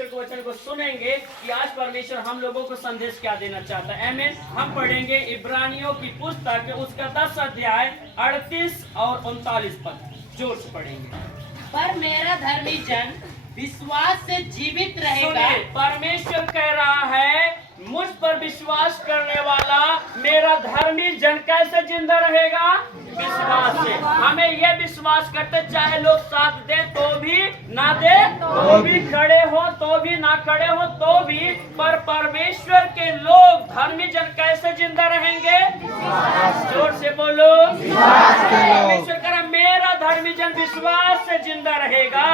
वचन को सुनेंगे कि आज परमेश्वर हम लोगों को संदेश क्या देना चाहता है। आमीन। हम पढ़ेंगे इब्रानियों की पुस्तक उसका 10 अध्याय 38 और 39 पद जोर से पढ़ेंगे। पर मेरा धर्मी जन विश्वास से जीवित रहेगा। परमेश्वर कह रहा है मुझ पर विश्वास करने वाला मेरा धर्मी जन कैसे जिंदा रहेगा? विश्वास से। हमें यह विश्वास करते चाहे लोग साथ दे तो भी ना दे तो भी, खड़े हो तो भी ना खड़े हो तो भी, पर परमेश्वर के लोग धर्मी जन कैसे जिंदा रहेंगे? जोर से बोलो। परमेश्वर कह रहा मेरा धर्मी जन विश्वास से जिंदा रहेगा।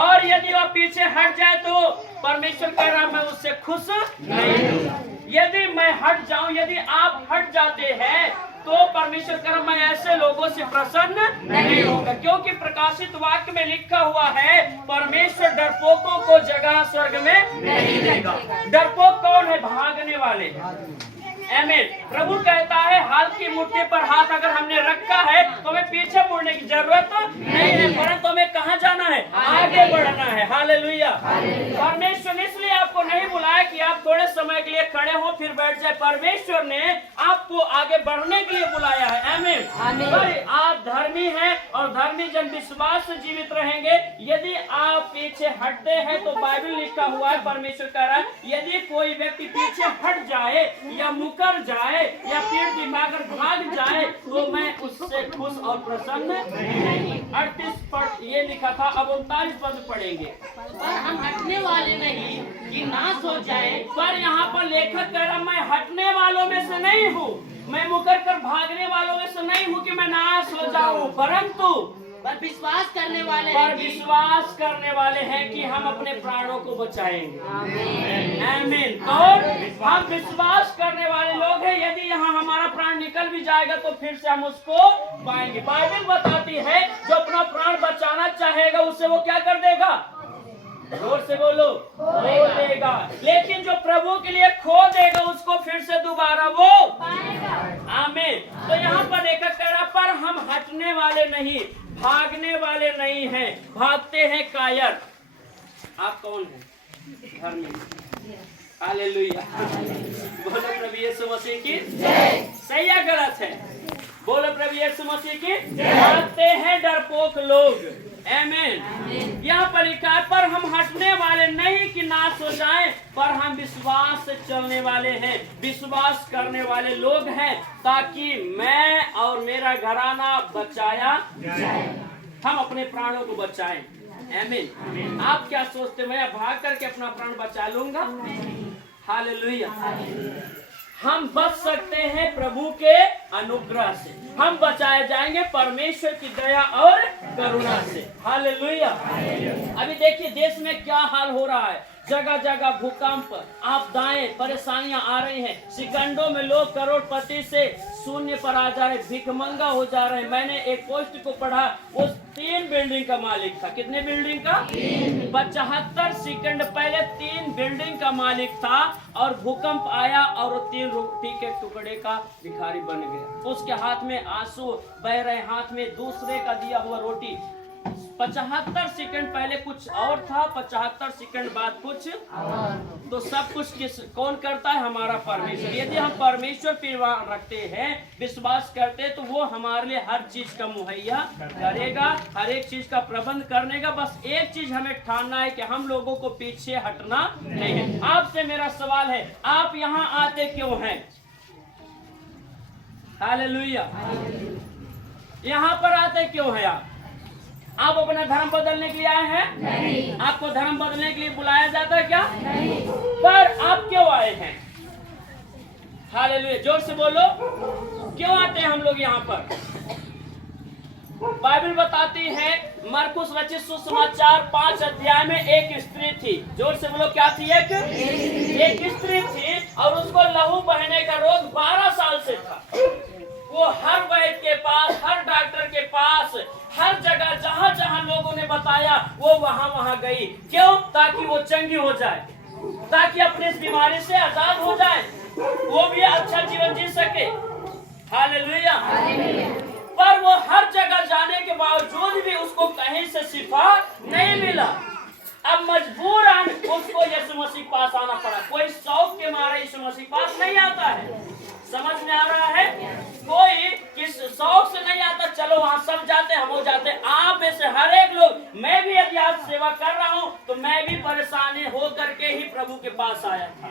और यदि वह पीछे हट जाए तो परमेश्वर कह रहा मैं उससे खुश नहीं हूँ। यदि मैं हट जाऊं, यदि आप हट जाते हैं तो परमेश्वर कह रहा मैं ऐसे लोगों से प्रसन्न नहीं होगा, क्योंकि प्रकाशित वाक्य में लिखा हुआ है परमेश्वर डरपोकों को जगह स्वर्ग में नहीं देगा। डरपोक कौन है? भागने वाले। आमीन। प्रभु कहता है हाथ की मुट्ठी पर हाथ अगर हमने रखा है तो हमें पीछे मुड़ने की जरूरत नहीं है, परंतु हमें कहाँ जाना है? आगे बढ़ना है। हालेलुया। परमेश्वर ने इसलिए आपको नहीं बुलाया कि आप थोड़े समय के लिए खड़े हो फिर बैठ जाए। परमेश्वर ने आपको आगे बढ़ने के लिए बुलाया है। आमीन। पर आप धर्मी हैं और धर्मी जन विश्वास से जीवित रहेंगे। यदि आप पीछे हटते हैं तो बाइबल लिखा हुआ है, परमेश्वर कह रहा है यदि कोई व्यक्ति पीछे हट जाए या मुकर जाए या पेड़ दिखाकर भाग जाए तो मैं उससे खुश और प्रसन्न नहीं। 38 पद ये लिखा था। अब 39 पद पढ़ेंगे। पर हम हटने वाले नहीं कि नाश हो जाए। पर यहाँ पर लेखक कह रहा मैं हटने वालों में से नहीं हूँ, मैं मुकर कर भागने वालों में से नहीं हूँ कि मैं नाश हो जाऊँ, परंतु पर विश्वास करने वाले पर विश्वास करने वाले हैं कि हम अपने प्राणों को बचाएंगे। आमीन। तो हम विश्वास करने वाले लोग हैं। यदि यहाँ हमारा प्राण निकल भी जाएगा तो फिर से हम उसको पाएंगे। बाइबल बताती है जो अपना प्राण बचाना चाहेगा उसे वो क्या कर देगा? जोर से बोलो, खो देगा। लेकिन जो प्रभु के लिए खो देगा उसको फिर से दोबारा वो पाएगा। आमीन। तो यहाँ पर लेकर कह रहा पर हम हटने वाले नहीं, भागने वाले नहीं हैं, भागते हैं कायर। आप कौन हैं? धर्मी। हालेलुया। बोलो प्रभु यीशु मसीह की जय। सही या गलत है? बोलो प्रभु यीशु मसीह की जय। भागते हैं डरपोक लोग। आमीन। यहाँ पर लिखा है पर हम हटने वाले नहीं कि नाश हो जाए, पर हम विश्वास से चलने वाले हैं, विश्वास करने वाले लोग हैं, ताकि मैं और मेरा घराना बचाया जाए। हम अपने प्राणों को बचाएं। आमीन। आप क्या सोचते मैं भाग करके अपना प्राण बचा लूंगा? हालेलुया। हम बच सकते हैं प्रभु के अनुग्रह से, हम बचाए जाएंगे परमेश्वर की दया और करुणा से। हालेलुया। अभी देखिए देश में क्या हाल हो रहा है। जगह जगह भूकंप, आपदाएं, परेशानियां आ रही हैं। सेकंडों में लोग करोड़पति से शून्य पर आ जा रहे, भिखमंगा हो जा रहे हैं। मैंने एक पोस्ट को पढ़ा, वो 3 बिल्डिंग का मालिक था। कितने बिल्डिंग का? 75 सेकंड पहले 3 बिल्डिंग का मालिक था और भूकंप आया और 3 रोटी के टुकड़े का भिखारी बन गया। उसके हाथ में आंसू बह रहे, हाथ में दूसरे का दिया हुआ रोटी। 75 सेकंड पहले कुछ और था, 75 सेकंड बाद कुछ और। तो सब कुछ कौन करता है? हमारा परमेश्वर। यदि हम परमेश्वर पर रखते हैं, विश्वास करते हैं, तो वो हमारे लिए हर चीज का मुहैया करेगा, हर एक चीज का प्रबंध करने का। बस एक चीज हमें ठानना है कि हम लोगों को पीछे हटना नहीं है। आपसे मेरा सवाल है, आप यहाँ आते क्यों हैं? हालेलुया। यहाँ पर आते क्यों हैं आप अपना धर्म बदलने के लिए आए हैं? नहीं। आपको धर्म बदलने के लिए बुलाया जाता है क्या? नहीं। पर आप क्यों आए हैं? हालेलुया। जोर से बोलो, क्यों आते हैं हम लोग यहाँ पर? बाइबल बताती है मरकुस रचित सुसमाचार 5 अध्याय में एक स्त्री थी। जोर से बोलो, क्या थी? एक स्त्री थी और उसको लहू बहने का रोग 12 साल से था। वो हर वैद्य के पास, हर डॉक्टर के पास, हर जगह जहाँ जहाँ लोगों ने बताया वो वहाँ गई। क्यों? ताकि वो चंगी हो जाए, ताकि अपने इस बीमारी से आजाद हो जाए, वो भी अच्छा जीवन जी सके। हालेलुया। पर वो हर जगह जाने के बावजूद भी उसको कहीं से शिफा नहीं मिला। अब मजबूरन उसको यीशु मसीह पास आना पड़ा। कोई शौक के मारे यीशु मसीह पास नहीं आता है। समझ में आ रहा है? कोई किस शौक से नहीं आता, चलो वहां सब जाते हम हो जाते। आप में से हर एक लोग, मैं भी यदि आज सेवा कर रहा हूँ तो मैं भी परेशानी हो करके ही प्रभु के पास आया था।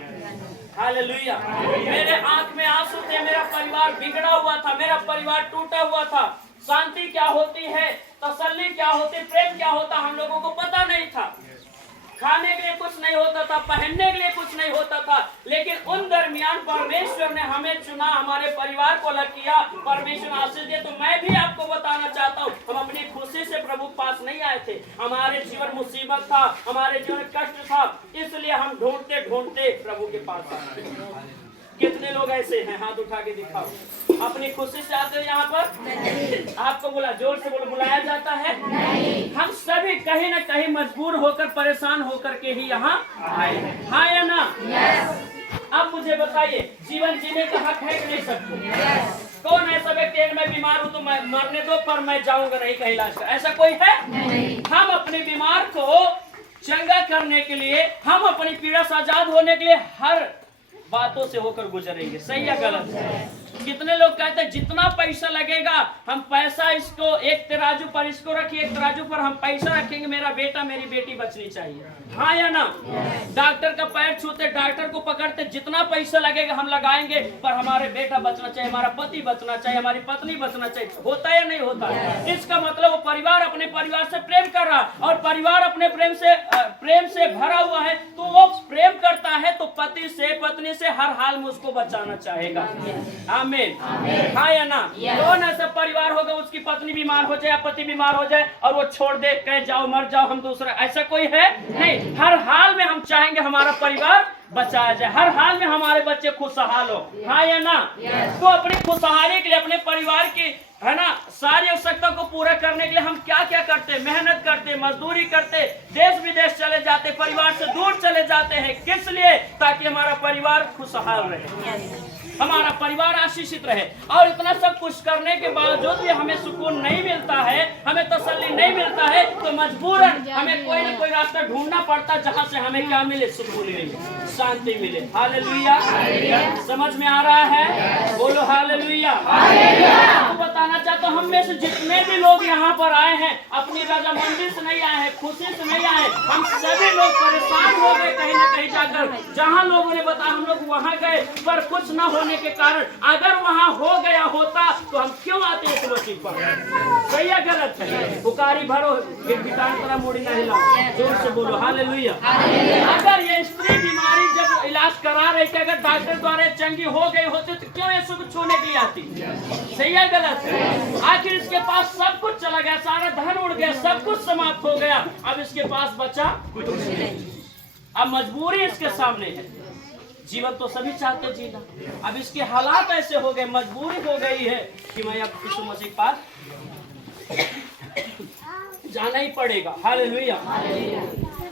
हालेलुया। मेरे आंख में आंसू थे, मेरा परिवार बिगड़ा हुआ था, मेरा परिवार टूटा हुआ था। शांति क्या होती है, तसल्ली क्या होती, प्रेम क्या होता, हम लोगों को पता नहीं था। खाने के लिए कुछ नहीं होता था, पहनने के लिए कुछ नहीं होता था, लेकिन उन दरमियान परमेश्वर ने हमें चुना, हमारे परिवार को अलग किया, परमेश्वर आशीष दिए। तो मैं भी आपको बताना चाहता हूँ, हम अपनी खुशी से प्रभु पास नहीं आए थे। हमारे जीवन मुसीबत था, हमारे जीवन कष्ट था, इसलिए हम ढूंढते ढूंढते प्रभु के पास आए। कितने लोग ऐसे हैं? हाथ उठा के दिखाओ। अपनी खुशी से आते हैं यहाँ पर? आपको बोला, जोर से बोलो, बुलाया जाता है? हम सभी कहीं ना कहीं मजबूर होकर, परेशान होकर के ही यहाँ आए हैं। हाँ या ना? अब मुझे बताइए, जीवन जीने का हक है कि नहीं सबको? कौन ऐसा व्यक्ति है, मैं बीमार हूँ तो मैं मरने दो पर मैं जाऊंगा नहीं कहीं इलाज कर, ऐसा कोई है? हम अपने बीमार को चंगा करने के लिए, हम अपनी पीड़ा से आजाद होने के लिए हर बातों से होकर गुजरेंगे। सही या गलत है? कितने लोग कहते हैं जितना पैसा लगेगा हम पैसा, इसको एक तराजू पर इसको रखिए, एक तराजू पर हम पैसा रखेंगे, मेरा बेटा मेरी बेटी बचनी चाहिए। हाँ या ना? डॉक्टर का पैर छूते, डॉक्टर को पकड़ते, जितना पैसा लगेगा हम लगाएंगे, पर हमारे बेटा बचना चाहिए, हमारा पति बचना चाहिए, हमारी पत्नी बचना चाहिए। होता है या नहीं होता है? इसका मतलब वो परिवार अपने परिवार से प्रेम कर रहा है, और परिवार अपने प्रेम से भरा हुआ है, तो वो प्रेम करता है तो पति से, पत्नी से हर हाल में उसको बचाना चाहेगा। आमीन। हाँ या ना? कौन ऐसा परिवार होगा उसकी पत्नी बीमार हो जाए, पति बीमार हो जाए और वो छोड़ दे, कहे जाओ मर जाओ हम दूसरा, ऐसा कोई है? नहीं। हर हाल में हम चाहेंगे हमारा परिवार बचाया जाए, हर हाल में हमारे बच्चे खुशहाल हो। हाँ या ना? तो अपनी खुशहाली के लिए, अपने परिवार की, है ना, सारी आवश्यकता को पूरा करने के लिए हम क्या क्या करते? मेहनत करते, मजदूरी करते, देश विदेश चले जाते, परिवार से दूर चले जाते हैं। किस लिए? ताकि हमारा परिवार खुशहाल रहे, हमारा परिवार आशीषित रहे। और इतना सब कुछ करने के बावजूद भी हमें सुकून नहीं मिलता है, हमें तसल्ली नहीं मिलता है, तो मजबूरन हमें कोई ना कोई रास्ता ढूंढना पड़ता है जहाँ से हमें क्या मिले? सुकून मिले, शांति मिले। हालेलुया। समझ में आ रहा है? बोलो हालेलुया। आपको बताना चाहता हूँ, हम में से जितने भी लोग यहाँ पर आए हैं, अपनी रजामंदी से नहीं आए हैं, खुशी से नहीं आए, हम सभी लोग परेशान हो गए कहीं ना कहीं जाकर। जहाँ लोगों ने बताया हम लोग वहाँ गए, पर कुछ न होने के कारण, अगर वहाँ हो गया होता तो हम क्यों आते इस मसीह पर? सही या गलत है? पुकारी भरो, गिटार तरह मोड़ी ना हिलाओ, जोर से बोलो हालेलुया। अगर ये स्त्री बीमारी जब इलाज करा रही थी, अगर डॉक्टर द्वारा चंगी हो गई होती तो क्यों यीशु को छूने के लिए आती? सही या गलत है? आखिर इसके पास सब कुछ चला गया, सारा धन उड़ गया, सब कुछ समाप्त हो गया, अब इसके पास बचा कुछ नहीं। अब मजबूरी इसके सामने है। जीवन तो सभी चाहते जीना, अब इसके हालात ऐसे हो गए, मजबूरी हो गई है कि मैं अब यीशु मसीह के पास जाना ही पड़ेगा। हालेलुया।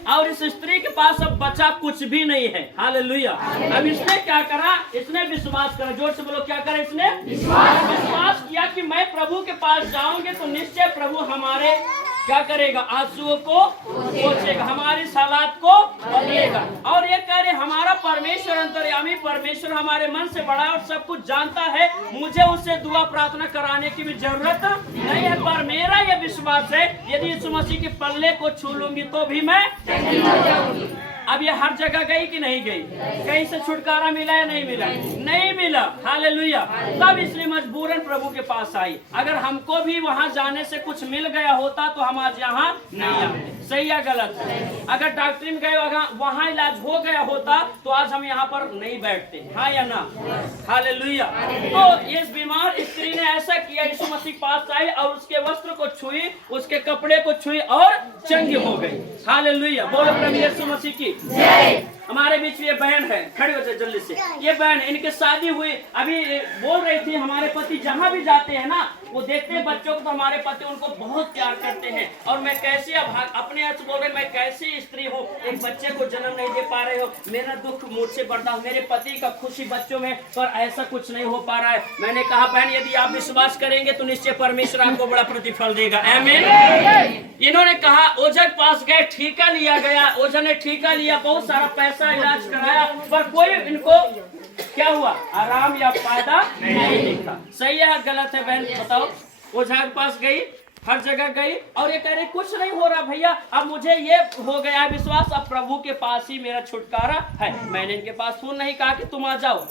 और इस स्त्री के पास अब बचा कुछ भी नहीं है। हालेलुया। अब इसने क्या करा? इसने विश्वास करा। जोर से बोलो, क्या करा इसने? विश्वास किया कि मैं प्रभु के पास जाऊंगे तो निश्चय प्रभु हमारे क्या करेगा? आंसुओं को पोंछेगा, हमारी हालात को बदलेगा। और ये कह रहे हमारा परमेश्वर अंतर्यामी परमेश्वर हमारे मन से बड़ा और सब कुछ जानता है, मुझे उससे दुआ प्रार्थना कराने की भी जरूरत नहीं है, पर मेरा ये विश्वास है यदि यीशु मसीह के पल्ले को छू लूंगी तो भी मैं चंगी हो जाऊंगी। अब ये हर जगह गई कि नहीं गई? कहीं से छुटकारा मिला या नहीं मिला? नहीं मिला। हालेलुया। तब इसलिए मजबूरन प्रभु के पास आई। अगर हमको भी वहां जाने से कुछ मिल गया होता तो हम आज यहाँ नहीं आते। सही या गलत है? अगर डॉक्टर में गए वहां इलाज हो गया होता तो आज हम यहाँ पर नहीं बैठते। हाँ या ना? हालेलुया। तो इस बीमार स्त्री ने ऐसा किया, यीशु मसीह के पास आई और उसके वस्त्र को छुई, उसके कपड़े को छुई और चंगी हो गई। हालेलुया। बोलो प्रभु यीशु मसीह की जय। हमारे बीच में ये बहन है, खड़ी हो जाए जल्दी से। ये बहन, इनकी शादी हुई, अभी बोल रही थी हमारे पति जहाँ भी जाते हैं ना, वो देखते हैं बच्चों को तो हमारे पति उनको बहुत प्यार करते हैं। और मैं कैसे अपने आप से बोल रहे, मैं कैसी स्त्री हूँ, एक बच्चे को जन्म नहीं दे पा रहे हो, मेरा दुख मुझसे बर्दाश्त, मेरे पति का खुशी बच्चों में, पर ऐसा कुछ नहीं हो पा रहा है। मैंने कहा बहन, यदि आप विश्वास करेंगे तो निश्चय परमेश्वर आपको बड़ा प्रतिफल देगा। आमीन। इन्होंने कहा, ओझा के पास गए, ठीका लिया गया, ओझा ने ठीका लिया, बहुत सारा पैसा इलाज कराया, पर कोई इनको क्या हुआ, आराम या फायदा नहीं दिखा। सही है गलत है बहन, बताओ। ओझा के पास गई, हर जगह गई, और ये कह रही कुछ नहीं हो रहा भैया, अब मुझे ये हो गया विश्वास, अब प्रभु के पास ही मेरा छुटकारा है। मैंने इनके पास फोन नहीं कहा कि तुम आ जाओ,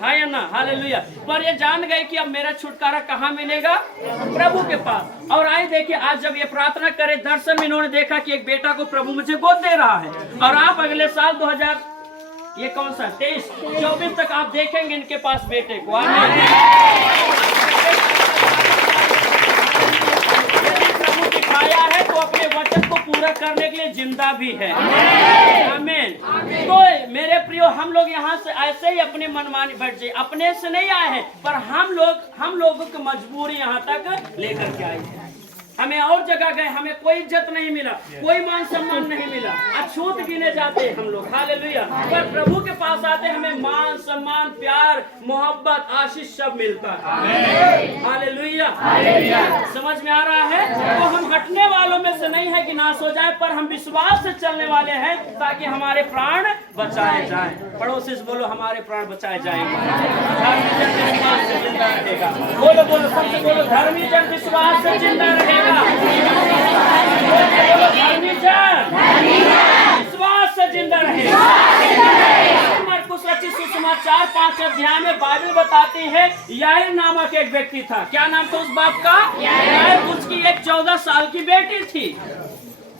हाँ या ना, हालेलुया। पर ये जान गए कि अब मेरा छुटकारा कहाँ मिलेगा, प्रभु के पास। और आए देखिए, आज जब ये प्रार्थना करे, दर्शन में इन्होंने देखा कि एक बेटा को प्रभु मुझे गोद दे रहा है। और आप अगले साल 2000 ये कौन सा 23-24 तक आप देखेंगे इनके पास बेटे को। प्रभु दिखाया है तो अपने वचन को पूरा करने के लिए जिंदा भी है। आमीन। तो मेरे प्रियो, हम लोग यहाँ से ऐसे ही अपने मनमानी बैठ जाए, अपने से नहीं आए हैं, पर हम लोगों की मजबूरी यहाँ तक लेकर के आए हैं। हमें और जगह गए, हमें कोई इज्जत नहीं मिला, कोई मान सम्मान नहीं मिला, अछूत गिने जाते हम लोग, हालेलुया। पर प्रभु के पास आते हमें मान सम्मान, प्यार, मोहब्बत, आशीष सब मिलता है। हालेलुया। समझ में आ रहा है? तो हम हटने वालों में से नहीं है कि नाश हो जाए, पर हम विश्वास से चलने वाले हैं ताकि हमारे प्राण बचाए जाएं। पड़ोसी से बोलो, हमारे प्राण बचाए जाएंगे। धर्मी जन विश्वास से जिंदा रहेगा। बोलो बोलो, सबसे बोलो, धर्मी जन विश्वास से जिंदा रहेगा। धर्मी जन विश्वास से जिंदा रहेगा। मरकुस रचित सुसमाचार 5 अध्याय में बाइबल बताती है, याईर नामक एक व्यक्ति था। क्या नाम था उस बाप का? याईर। उसकी एक 14 साल की बेटी थी।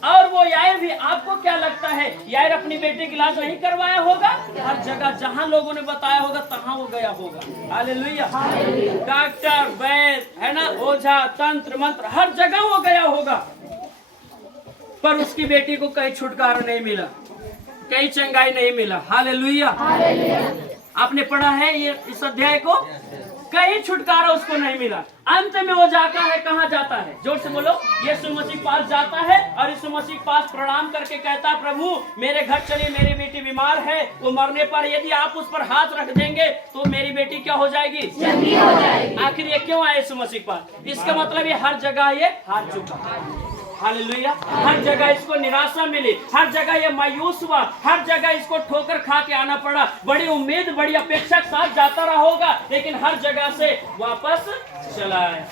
और वो याईर भी, आपको क्या लगता है याईर अपनी बेटी की इलाज नहीं करवाया होगा? हर जगह जहां लोगों ने बताया होगा तहां वो गया होगा। हालेलुया। डॉक्टर, वैद्य, है ना, ओझा, तंत्र मंत्र, हर जगह वो गया होगा, पर उसकी बेटी को कहीं छुटकारा नहीं मिला, कहीं चंगाई नहीं मिला। हालेलुया। आपने पढ़ा है ये इस अध्याय को, कहीं छुटकारा उसको नहीं मिला। अंत में वो जाता है, कहाँ जाता है? जोर से बोलो। यीशु मसीह के पास जाता है और यीशु मसीह के पास प्रणाम करके कहता है, प्रभु मेरे घर चलिए, मेरी बेटी बीमार है, वो मरने पर यदि आप उस पर हाथ रख देंगे तो मेरी बेटी क्या हो जाएगी? चंगी हो जाएगी। आखिर ये क्यों आए यीशु मसीह के पास? इसका मतलब ये हर जगह ये हाथ झुका। हालेलुया। हर जगह इसको निराशा मिली, हर जगह ये मायूस हुआ, हर जगह इसको ठोकर खा के आना पड़ा। बड़ी उम्मीद, बड़ी अपेक्षा के साथ जाता रहा होगा, लेकिन हर जगह से वापस चला आया।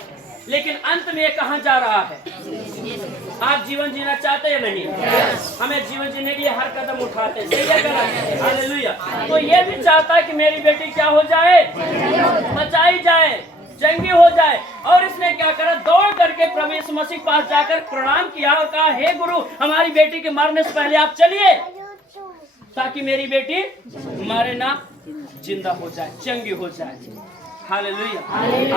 लेकिन अंत में ये कहाँ जा रहा है? आप जीवन जीना चाहते हैं नहीं? हमें जीवन जीने के लिए हर कदम उठाते हैं, सही है गलत? हालेलुया। तो ये भी चाहता है कि मेरी बेटी क्या हो जाए? बचाई जाए, चंगी हो जाए। और इसने क्या करा? दौड़ करके प्रभु यीशु मसीह के पास जाकर प्रणाम किया और कहा, हे गुरु, हमारी बेटी के मरने से पहले आप चलिए, ताकि मेरी बेटी मरे ना, जिंदा हो जाए, चंगी हो जाए। हालेलुया।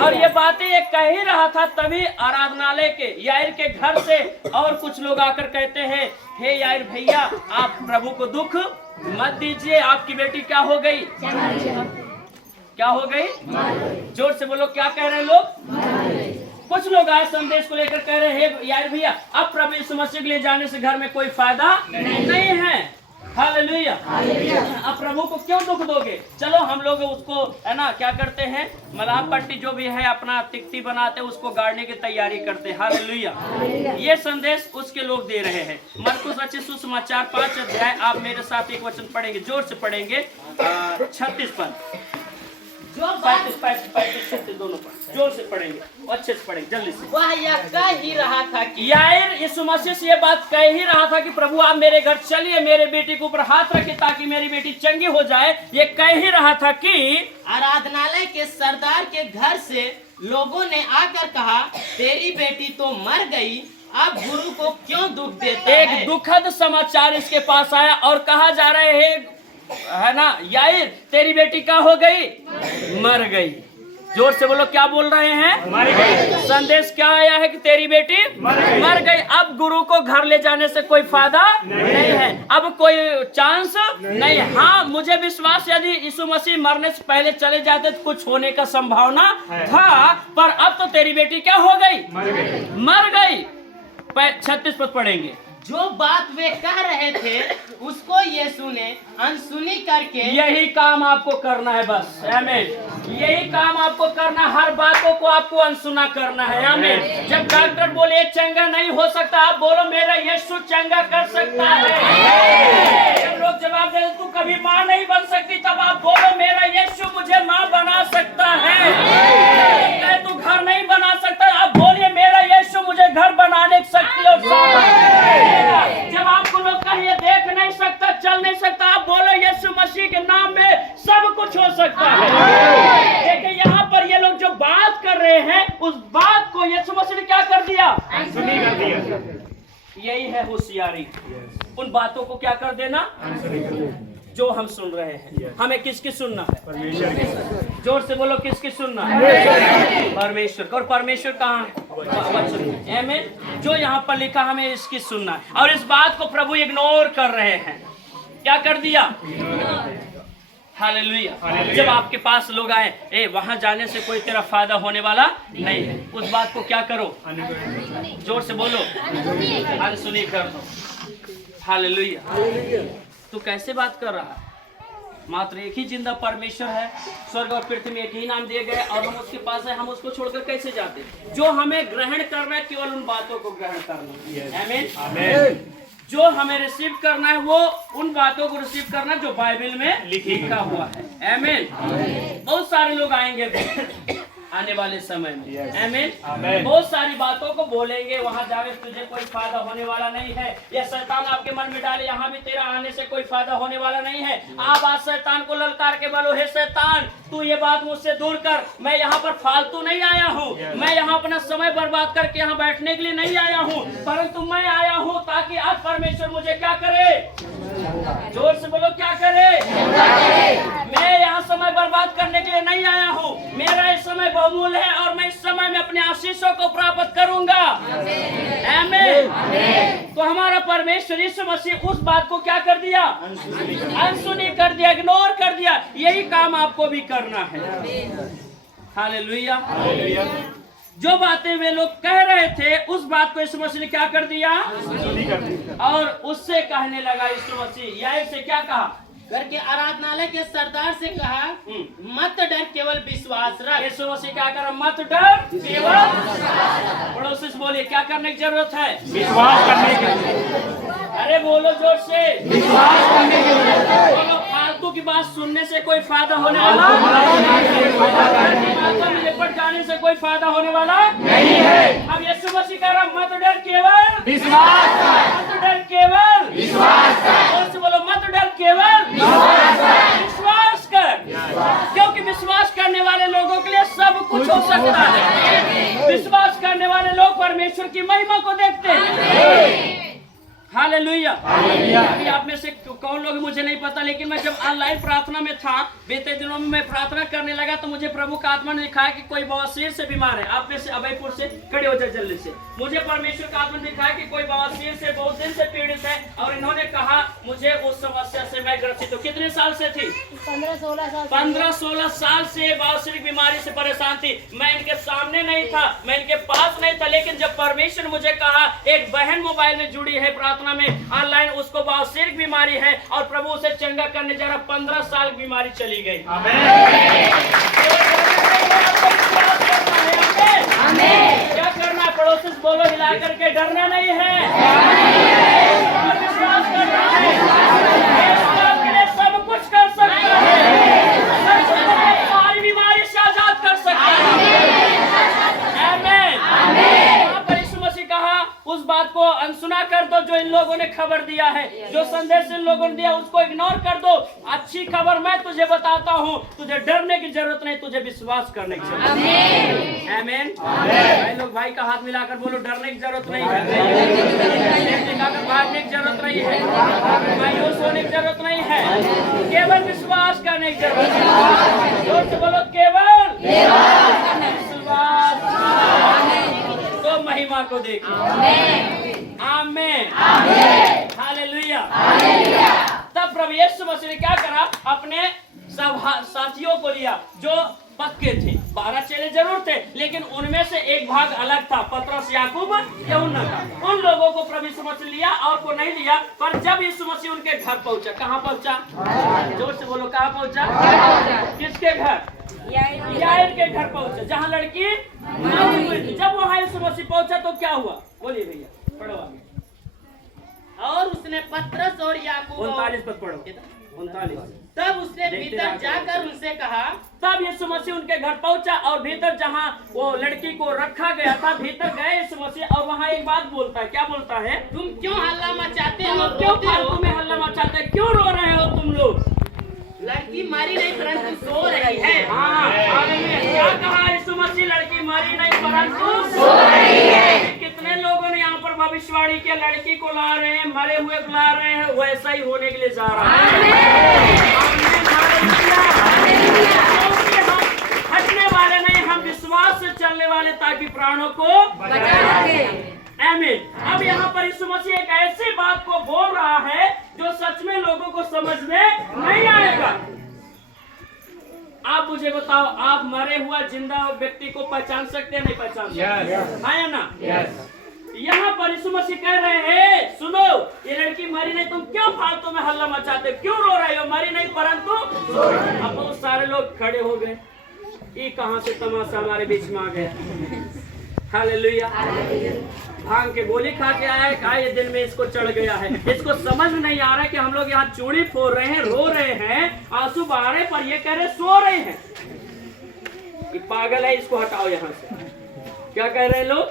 और ये बातें ये कह ही रहा था, तभी आराधनालय के याईर के घर से और कुछ लोग आकर कहते हैं, हे याईर भैया, आप प्रभु को दुख मत दीजिए, आपकी बेटी क्या हो गई? क्या हो गई? जोर से बोलो, क्या कह रहे हैं लोग? कुछ लोग आए संदेश को लेकर कह रहे हैं, यार भैया, अब प्रभु यीशु मसीह के लिए जाने से घर में कोई फायदा नहीं है। हालेलुया। अब प्रभु को क्यों दुख दोगे? चलो हम लोग उसको, है ना, क्या करते हैं, मलाह पट्टी जो भी है अपना तिकती बनाते हैं, उसको गाड़ने की तैयारी करते हैं। हालेलुया। ये संदेश उसके लोग दे रहे हैं। मरकुस रचित सुसमाचार 5 अध्याय, आप मेरे साथ एक वचन पढ़ेंगे, जोर से पढ़ेंगे, 36 पर, जो 35 दोनों पर जोर से पढ़ेंगे, अच्छे से पढ़ेंगे, जल्दी से। वह यह कह ही रहा था कि याईर यीशु मसीह से ये बात कह ही रहा था कि प्रभु आप मेरे घर चलिए, मेरे बेटी के ऊपर हाथ रखिए ताकि मेरी बेटी चंगी हो जाए। ये कह ही रहा था कि आराधनालय के सरदार के घर से लोगों ने आकर कहा, तेरी बेटी तो मर गई, अब गुरु को क्यों दुख देता है? एक दुखद समाचार इसके पास आया और कहा जा रहे है ना, याईर तेरी बेटी क्या हो गई? मर गई। जोर से बोलो, क्या बोल रहे हैं? संदेश क्या आया है कि तेरी बेटी मर गई। अब गुरु को घर ले जाने से कोई फायदा नहीं है, अब कोई चांस नहीं। हाँ, मुझे विश्वास यदि यीशु मसीह मरने से पहले चले जाते तो कुछ होने का संभावना था, पर अब तो तेरी बेटी क्या हो गई? मर गई। 36 पद पढ़ेंगे। जो बात वे कह रहे थे उसको यीशु ने अनसुनी करके, यही काम आपको करना है, बस आमीन। यही काम आपको करना, हर बातों को आपको अनसुना करना है, आमीन। जब डॉक्टर बोले चंगा नहीं हो सकता, आप बोलो मेरा यीशु चंगा कर सकता है। जब लोग जवाब दे तू कभी माँ नहीं बन सकती, तब आप बोलो मेरा यीशु मुझे माँ बना सकता है। तू घर नहीं बना सकता, आप बोलिए मेरा यीशु मुझे घर बनाने की शक्ति और सामर्थ्य। जब आपको लोग कहिए देख नहीं सकता, चल नहीं सकता, आप बोलो यीशु मसीह के नाम में सब कुछ हो सकता है। देखिए यहाँ पर ये लोग जो बात कर रहे हैं, उस बात को यीशु मसीह ने क्या कर दिया? अनसुनी कर दिया। यही है होशियारी, उन बातों को क्या कर देना जो हम सुन रहे हैं। हमें किसकी सुनना है? परमेश्वर। जोर से बोलो, किसकी सुनना है? परमेश्वर। और परमेश्वर कहाँ है? आमीन। जो यहाँ पर लिखा हमें इसकी सुनना है, और इस बात को प्रभु इग्नोर कर रहे हैं। क्या कर दिया? हालेलुया। जब आपके पास लोग आए, वहां जाने से कोई तेरा फायदा होने वाला नहीं है, उस बात को क्या करो? जोर से बोलो, अनसुनी कर दो। हालेलुया। तू कैसे बात कर रहा है? मात्र एक ही जिंदा परमेश्वर है, स्वर्ग और पृथ्वी में एक ही नाम दिए गए, और हम उसके पास है, हम उसको छोड़कर कैसे जाते? जो हमें ग्रहण करना है, केवल उन बातों को ग्रहण करना है। आमीन। जो हमें रिसीव करना है, वो उन बातों को रिसीव करना जो बाइबल में लिखा हुआ है। आमीन। बहुत सारे लोग आएंगे आने वाले समय में, आमीन। बहुत सारी बातों को बोलेंगे, वहां जाके तुझे कोई फायदा होने वाला नहीं है। यह शैतान आपके मन में डाले, यहाँ भी तेरा आने से कोई फायदा होने वाला नहीं है। आप आज शैतान को ललकार के बोलो, हे शैतान तू ये बात मुझसे दूर कर, मैं यहाँ पर फालतू नहीं आया हूँ, मैं यहाँ अपना समय बर्बाद करके यहाँ बैठने के लिए नहीं आया हूँ, परंतु मैं आया हूँ ताकि आज परमेश्वर मुझे क्या करे? जोर से बोलो, क्या करे? मैं यहाँ समय बर्बाद करने के लिए नहीं आया हूँ, मेरा इस समय बहुमूल्य है, और मैं इस समय में अपने आशीषों को प्राप्त करूंगा। आमीन। तो हमारा परमेश्वर यीशु मसीह उस बात को क्या कर दिया? अनसुनी कर दिया, इग्नोर कर दिया। यही काम आपको भी करना है। हालेलुया। जो बातें वे लोग कह रहे थे, उस बात को यीशु मसीह ने क्या कर दिया? और उससे कहने लगा यीशु मसीह, या से क्या कहा? घर के आराधनालय के सरदार से कहा, मत डर, केवल विश्वास रख। यीशु मसीह क्या कर? मत डर, केवल। पड़ोसी से बोलिए, क्या करने की जरूरत है? विश्वास करने की। अरे बोलो जोर से, विश्वास करने की जरूरत है। बोलो, फालतू की बात सुनने से कोई फायदा होने वाला निपट जाने से कोई फायदा होने वाला नहीं है। अब यीशु मसीह कह रहा, मत डर, केवल विश्वास कर। मत डर, केवल विश्वास कर। बोलो, मत डर, केवल विश्वास कर। क्योंकि विश्वास करने वाले लोगों के लिए सब कुछ हो सकता है। विश्वास करने वाले लोग परमेश्वर की महिमा को देखते हैं। हालेलुया। अभी आप में से कौन लोग मुझे नहीं पता, लेकिन मैं जब ऑनलाइन प्रार्थना में था, बीते दिनों में मैं प्रार्थना करने लगा, तो मुझे प्रभु का आत्मा ने दिखाया कि कोई बवासीर से बीमार है। आप में से अभयपुर से खड़े हो जाए जल्दी से। मुझे परमेश्वर का आत्मा ने दिखाया कि कोई बवासीर से बहुत दिन से पीड़ित है, और इन्होंने कहा मुझे उस समस्या से मैं ग्रसित हूँ। कितने साल से थी? 15-16 साल से बवासीर बीमारी से परेशान थी। मैं इनके सामने नहीं था, मैं इनके पास नहीं था, लेकिन जब परमेश्वर मुझे कहा एक बहन मोबाइल में जुड़ी है प्रार्थना में ऑनलाइन, उसको बवासीर बीमारी है और प्रभु उसे चंगा करने जा रहा, 15 साल बीमारी चली गई। क्या करना है? पड़ोसी से बोलो, हिला करके डरना नहीं है, विश्वास करना है। के लिए सब कुछ कर सकता है, सारी बीमारी से आजाद कर सकता है। उस बात को अनसुना कर दो जो इन लोगों ने खबर दिया है, जो संदेश इन लोगों ने दिया उसको इग्नोर कर दो। अच्छी खबर मैं तुझे बताता हूँ, तुझे डरने की जरूरत नहीं, तुझे विश्वास करने की जरूरत है। आमीन। भाई लोग भाई का हाथ मिलाकर बोलो, डरने की जरूरत नहीं है, भागने की जरूरत नहीं है, मायूस होने की जरूरत नहीं है, केवल विश्वास करने की जरूरत है। जोर से बोलो, केवल को देखें। आमीन। हालेलुया। तब प्रभु यीशु मसीह ने क्या करा, अपने सब साथियों को लिया जो पक्के थे। 12 चेले जरूर थे, लेकिन उनमें से एक भाग अलग था, पतरस, याकूब, यूहन्ना का। उन लोगों को प्रभु यीशु मसीह लिया और को नहीं लिया। पर जब यीशु मसीह उनके घर पहुंचा, कहाँ पहुंचा? जोर से बोलो, कहाँ पहुंचा? किसके घर? याईर के घर पहुंचा, जहाँ लड़की मरी हुई थी। जब वहाँ यीशु मसीह पहुंचा तो क्या हुआ? बोलिए भैया, पढ़ो आगे। और उसने पतरस और याकूब 39 पद पढ़ो। 39। तब उसने भीतर जाकर उनसे कहा। तब यीशु मसीह उनके घर पहुंचा और भीतर जहाँ वो लड़की को रखा गया था, भीतर गए यीशु मसीह और वहाँ एक बात बोलता है। क्या बोलता है? तुम क्यों हल्ला मचाते हो? क्यों फालतू में हल्ला मचाते हैं? क्यों रो रहे हो तुम लोग? लड़की मरी नहीं परंतु सो रही है। हाँ, क्या कहा यीशु मसीह? लड़की मरी नहीं परंतु सो रही है। कितने लोगों ने यहाँ पर भविष्यवाणी किया, लड़की को ला रहे हैं, मरे हुए को ला रहे हैं, वैसा ही होने के लिए जा रहा है। क्योंकि हम हटने वाले नहीं, हम विश्वास से चलने वाले, ताकि प्राणों को बचा सके। आमीन। अब यहाँ पर यीशु मसीह एक ऐसी बात को बोल रहा है जो सच में लोगों को समझ में नहीं आएगा। आप मुझे बताओ, आप मरे हुआ जिंदा व्यक्ति को पहचान सकते हैं? नहीं पहचान सकते, है ना? यहाँ पर यीशु मसीह कह रहे हैं, सुनो, ये लड़की मरी नहीं, तुम क्यों फालतू में हल्ला मचाते, क्यों रो रहे हो? मरी नहीं परंतु। अब बहुत सारे लोग खड़े हो गए, ये कहाँ से तमाशा हमारे बीच में आ गया। हालेलुया। भांग के गोली खा के आया है, कहा ये दिन में इसको चढ़ गया है। इसको समझ में नहीं आ रहा कि हम लोग यहाँ चूड़ी फोड़ रहे हैं, रो रहे हैं, आंसू बहा रहे, पर ये कह रहे सो रहे हैं। ये पागल है, इसको हटाओ यहाँ से। क्या कह रहे हैं लोग?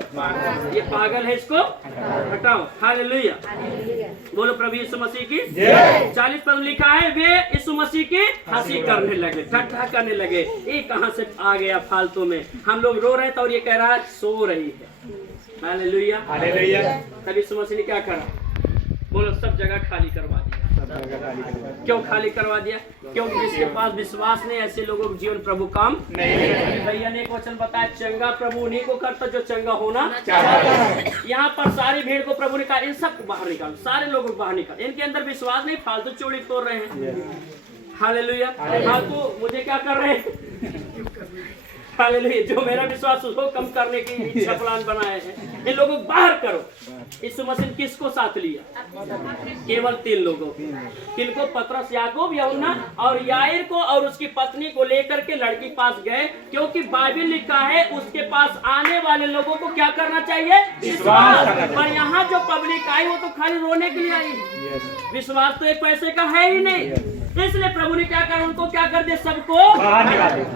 ये पागल है, इसको हटाओ। हालेलुया। बोलो प्रभु यीशु मसीह की। 40 पद लिखा है, वे यीशु मसीह की हंसी करने लगे, ठट्ठा करने लगे। ये कहाँ से आ गया फालतू में? हम लोग रो रहे थे और ये कह रहा है सो रही है। हालेलुया। तब यीशु मसीह ने क्या करा? बोलो, सब जगह खाली करवा दिया। क्यों खाली करवा दिया? क्योंकि जिसके पास विश्वास नहीं, ऐसे लोगों को जीवन प्रभु काम नहीं। भैया ने एक वचन बताया, चंगा प्रभु उन्हीं को करता जो चंगा होना चाहता है। यहाँ पर सारी भीड़ को प्रभु ने कहा, इन सबको बाहर निकालो, सारे लोगों को बाहर निकालो। इनके अंदर विश्वास नहीं, फालतू चोरी तोड़ रहे हैं। हालेलुया। फालतू मुझे क्या कर रहे हैं? हालेलुया। जो मेरा विश्वास उसको कम करने की इच्छा प्लान बनाए हैं, इन लोगों को बाहर करो। यीशु मसीह ने किसको साथ लिया? केवल 3 लोगों को। किनको? पतरस, याकूब, यूहन्ना और याईर को और उसकी पत्नी को लेकर के लड़की पास गए, क्योंकि बाइबल लिखा है उसके पास आने वाले लोगों को क्या करना चाहिए? विश्वास। पर यहाँ जो पब्लिक आई वो तो खाली रोने के लिए आई, विश्वास तो एक पैसे का है ही नहीं। इसलिए प्रभु ने क्या करा? उनको क्या कर दिया? सबको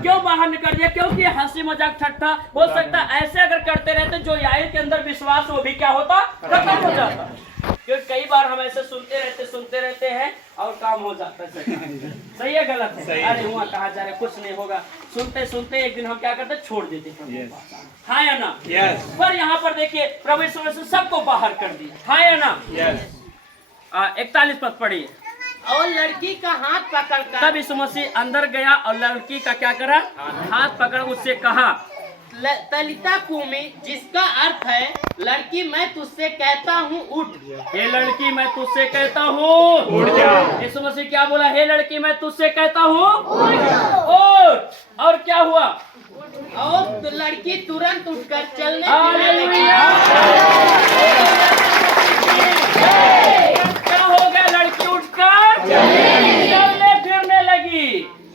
क्यों बाहर निकल दिया? क्योंकि हंसी मजाक ठट्ठा हो सकता है। ऐसे अगर करते रहते, जो याईर के अंदर विश्वास वो भी क्या होता? खत्म हो जाता। क्योंकि कई बार हम ऐसे सुनते रहते हैं और काम हो जाता है। सही है गलत है? अरे हुआ कहा जा रहा है, कुछ नहीं होगा। सुनते सुनते एक दिन हम क्या करते? छोड़ देते। हाँ या ना? पर यहाँ पर देखिए, प्रभु यीशु मसीह सबको बाहर कर दिया। हाँ या ना? 41 पद पढ़िए। और लड़की का हाथ पकड़कर तब यीशु मसीह अंदर गया और लड़की का क्या करा? हाथ पकड़ उससे कहा, तलिता कूमी, जिसका अर्थ है, लड़की मैं तुझसे कहता हूँ उठ। हे लड़की मैं तुझसे कहता हूँ उठ जा। यीशु मसीह क्या बोला? हे लड़की मैं तुझसे कहता हूँ उठ। और क्या हुआ? और तो लड़की तुरंत उठकर चलने लगी। क्या हो गया? लड़की उठकर चलने फिरने लगी।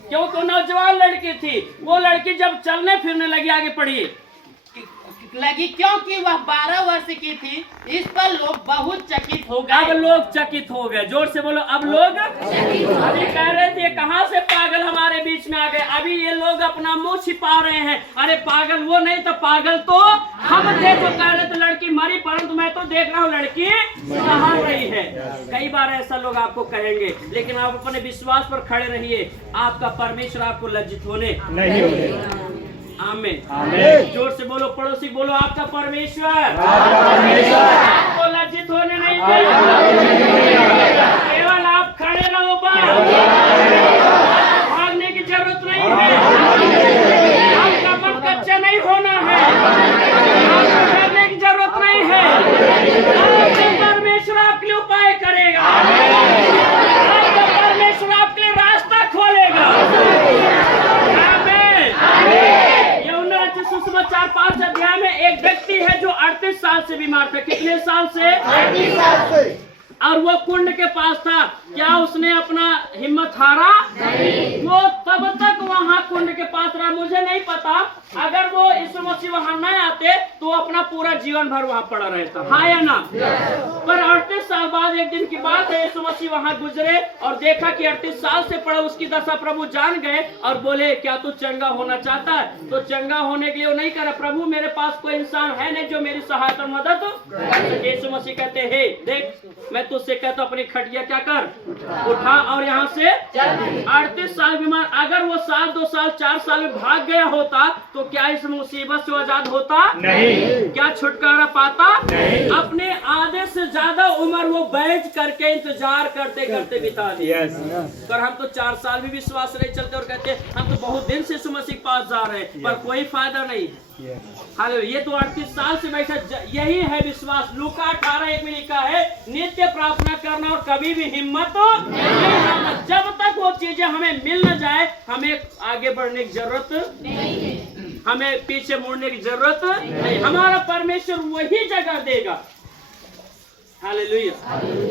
क्योंकि नौजवान लड़की थी। वो लड़की जब चलने फिरने लगी, आगे पढ़िए, लगी क्योंकि वह 12 वर्ष की थी। इस पर लोग बहुत चकित हो गए। अब लोग चकित हो गए। जोर से बोलो, अब लोग अभी कह रहे थे कहाँ से पागल हमारे बीच में आ गए। अभी ये लोग अपना मुंह छिपा रहे हैं। अरे पागल वो नहीं तो पागल तो हम थे, जो कह रहे थे लड़की मरी, परंतु मैं तो देख रहा हूँ लड़की कहाँ रही है। कई बार ऐसा लोग आपको कहेंगे, लेकिन आप अपने विश्वास पर खड़े रहिए। आपका परमेश्वर आपको लज्जित होने नहीं होगा। आमीन। जोर से बोलो, पड़ोसी बोलो, आपका परमेश्वर आपको लज्जित होने नहीं देगा। केवल आप खड़े रहो, भागने की जरूरत नहीं है। आपका मन कच्चा नहीं होना है, आपको डरने की जरूरत नहीं वो कुंड के पास था, क्या उसने अपना हिम्मत हारा? नहीं। वो तब तक वहाँ कुंड के पास रहा। मुझे नहीं पता अगर वो यीशु मसीह वहाँ न आते तो अपना पूरा जीवन भर वहाँ पड़ा रहता, हाँ या ना? पर 38 साल बाद एक दिन की बात है, यीशु मसीह वहाँ गुजरे और देखा कि 38 साल से पड़ा उसकी दशा प्रभु जान गए और बोले क्या तू चंगा होना चाहता है? तो चंगा होने के लिए वो नहीं करा, प्रभु मेरे पास कोई इंसान है नहीं जो मेरी सहायता मदद। यीशु मसीह कहते हे देख मैं तुझसे कहता हूं अपनी खटिया क्या कर, उठा और यहाँ से 38 साल बीमार, अगर वो साल 2 साल 4 साल में भाग गया होता तो क्या इस मुसीबत से आजाद होता? नहीं। क्या छुटकारा पाता? नहीं। अपने आधे से ज्यादा उम्र वो बैठ करके इंतजार करते करते बिता दी। पर हम तो 4 साल भी विश्वास नहीं चलते और कहते हम तो बहुत दिन से यीशु मसीह के पास जा रहे हैं पर कोई फायदा नहीं। हालेलुया, ये तो 38 साल से बैठा, यही है विश्वास। लूका 18:1 में लिखा है नित्य प्रार्थना करना और कभी भी हिम्मत नहीं हारना। जब तक वो चीजें हमें मिल न जाए हमें आगे बढ़ने की जरूरत नहीं, हमें पीछे मुड़ने की जरूरत नहीं। हमारा परमेश्वर वही जगह देगा। हालेलुया।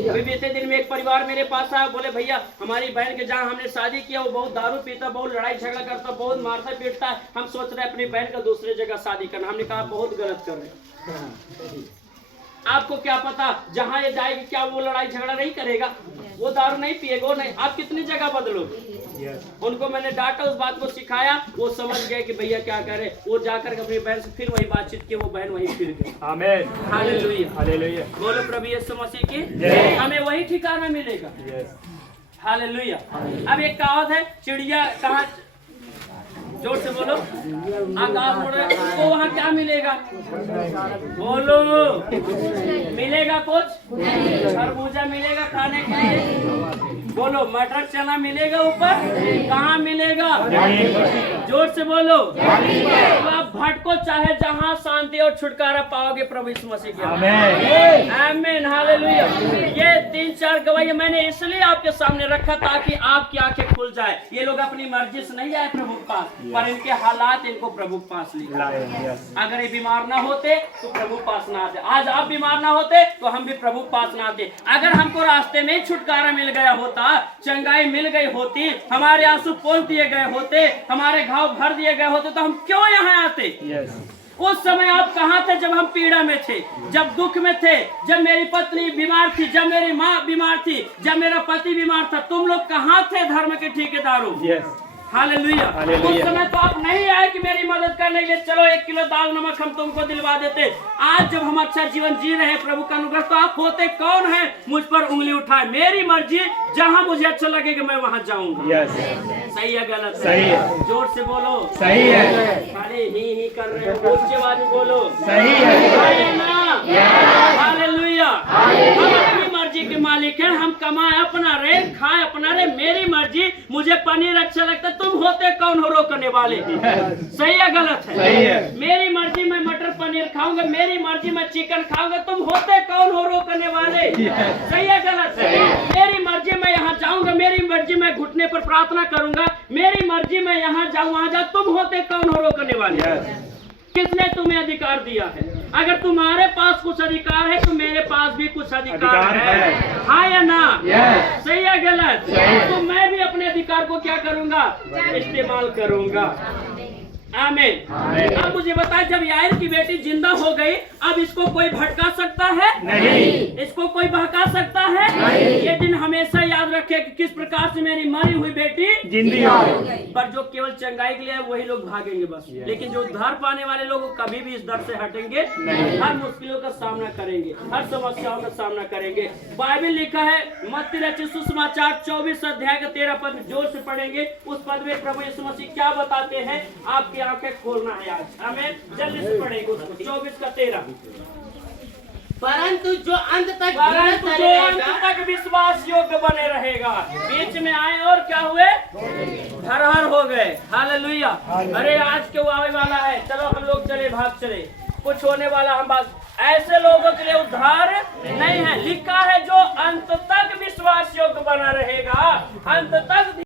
अभी बीते दिन में एक परिवार मेरे पास आया, बोले भैया हमारी बहन के जहाँ हमने शादी किया वो बहुत दारू पीता, बहुत लड़ाई झगड़ा करता, बहुत मारता पीटता है, हम सोच रहे हैं अपनी बहन का दूसरी जगह शादी करना। हमने कहा बहुत गलत कर रहे हैं। आपको क्या पता जहाँ ये जाएगी क्या वो लड़ाई झगड़ा नहीं करेगा, वो दारू नहीं पिएगा, वो नहीं, आप कितनी जगह बदलोगे। उनको मैंने डांटा, उस बात को सिखाया, वो समझ गए कि भैया क्या करे। वो जाकर अपनी बहन से फिर वही बातचीत की, वो बहन वही फिर गई। आमीन, हालेलुया, हालेलुया। बोलो प्रभु यीशु मसीह की, हमें वही ठिकाना मिलेगा। हालेलुया। अब एक कहावत है, चिड़िया कहाँ, जोर से बोलो, आकाश उड़ रहा है तो वहाँ क्या मिलेगा? बोलो, मिलेगा कुछ? खरबूजा मिलेगा खाने के लिए? बोलो, मटर चना मिलेगा ऊपर? कहाँ मिलेगा? जोर से बोलो। तो आप भटको चाहे जहाँ शांति और छुटकारा पाओगे प्रभु यीशु मसीह के। आमीन, हालेलुया। ये 3-4 गवाही मैंने इसलिए आपके सामने रखा ताकि आपकी आंखें खुल जाए। ये लोग अपनी मर्जी से नहीं आए प्रभु के पास, पर इनके हालात इनको प्रभु के पास ले गए। अगर ये बीमार ना होते तो प्रभु के पास ना आते, आज आप बीमार ना होते तो हम भी प्रभु के पास ना आते। अगर हमको रास्ते में छुटकारा मिल गया होता, चंगाई मिल गई होती, हमारे आंसू पोंछ दिए गए होते, हमारे घाव भर दिए गए होते, तो हम क्यों यहाँ आते? उस समय आप कहाँ थे जब हम पीड़ा में थे, जब दुख में थे, जब मेरी पत्नी बीमार थी, जब मेरी माँ बीमार थी, जब मेरा पति बीमार था? तुम लोग कहाँ थे धर्म के ठेकेदारों? हालेलुया। उस समय तो आप नहीं आए कि मेरी मदद करने के लिए, चलो 1 किलो दाल नमक हम तुमको दिलवा देते। आज जब हम अच्छा जीवन जी रहे हैं प्रभु का अनुग्रह, तो आप होते कौन है मुझ पर उंगली उठाए? मेरी मर्जी, जहाँ मुझे अच्छा लगेगा मैं वहाँ जाऊंगा। सही है गलत? सही है। जोर से बोलो। सही है। खाली ही कर रहे हो, ऊंची आवाज में बोलो। सही है ना? हालेलुया। हम अपनी मर्जी के मालिक हैं, हम कमाए अपना रहे, खाए अपना रहे, मेरी मर्जी। मुझे पनीर अच्छा लगता है, तुम होते कौन हो रोकने वाले? सही है गलत है? सही है। मेरी मर्जी मैं मटर पनीर खाऊंगा, मेरी मर्जी मैं चिकन खाऊंगा, तुम होते कौन हो रोकने वाले? सही है गलत है? मेरी मर्जी मैं यहाँ जाऊंगा, मेरी मर्जी मैं घुटने पर प्रार्थना करूंगा, मेरी मर्जी मैं यहाँ जाऊँ वहाँ जाऊँ, तुम होते कौन हो रोकने वाले? किसने तुम्हें अधिकार दिया है? अगर तुम्हारे पास कुछ अधिकार है तो मेरे पास भी कुछ अधिकार है, हाँ या ना? सही है गलत? तो मैं भी अपने अधिकार को क्या करूंगा? इस्तेमाल करूंगा। आमीन। अब मुझे बताए, जब याईर की बेटी जिंदा हो गई, अब इसको कोई भटका सकता है? नहीं। इसको कोई बहका सकता है? नहीं। ये दिन हमेशा याद रखे कि किस प्रकार से मेरी मरी हुई बेटी जिंदा हो गई। पर जो केवल चंगाई के लिए वही लोग भागेंगे बस, लेकिन जो उद्धार पाने वाले लोग कभी भी इस दर से हटेंगे नहीं। हर मुश्किलों का सामना करेंगे, हर समस्याओं का सामना करेंगे। बाइबल लिखा है मत्ती रचित सुसमाचार 24 अध्याय का 13 पद, जोर से पढ़ेंगे। उस पद में प्रभु यीशु मसीह क्या बताते हैं, आपकी आंखें खोलना है आज। हमें जल्दी से पढ़ेंगे उसको। 24 का 13। परंतु जो अंत तक विश्वास योग्य बने रहेगा। बीच में आए और क्या हुए? धरहर हो गए। हालेलुया। अरे आज क्यों आने वाला है, चलो हम लोग चले, भाग चले, कुछ होने वाला हम बात। ऐसे लोगों के लिए उद्धार नहीं है। लिखा है जो अंत तक विश्वास योग्य बना रहेगा, अंत तक